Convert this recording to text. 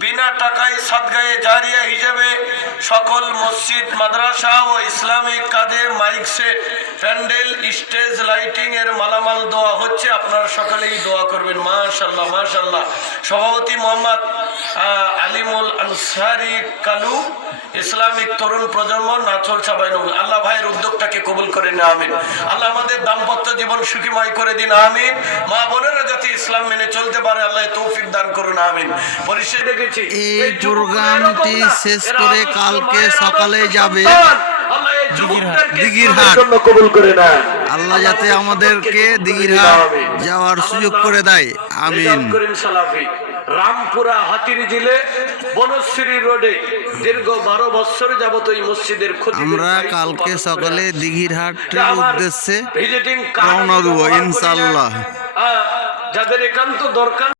বিনা টাকায় সাদগায়ে জারিয়া হিসেবে সকল মসজিদ, মাদ্রাসা ও ইসলামিক কাজে mike set, pandal, stage lighting এর মালামাল দেওয়া হচ্ছে। আপনারা সকলেই দোয়া করবেন। মাশাআল্লাহ মাশাআল্লাহ। সভাপতি মোহাম্মদ আলিমুল আনসারি কালু, ইসলামিক তরুণ প্রজন্ম, নাচর চাবাইনগর। আল্লাহ ভাইয়ের উদ্যোগটাকে কবুল করে না, আমিন। আল্লাহ আমাদের দাম্পত্য জীবন সুখীময় করে দিন, আমিন। মা বোনেরা যাতে ইসলাম মেনে চলতে পারে আল্লাহ তৌফিক দান করুন, আমিন। পরিশেষে দেখেছি এই প্রোগ্রামটি শেষ করে কালকে সকালে যাবে দিঘিরহাট। কবুল করে না আল্লাহ যাতে আমাদেরকে দিঘিরহাট যাওয়ার সুযোগ করে দেয়, আমিন। রামপুরা হাতির জিলে বনশ্রী রোডে দীর্ঘ 12 বছর যাবত এই মসজিদের ক্ষতি আমরা কালকে সকালে দিঘিরহাটের উদ্দেশ্যে রওনা দেব ইনশাআল্লাহ। যাদের একান্ত দরকার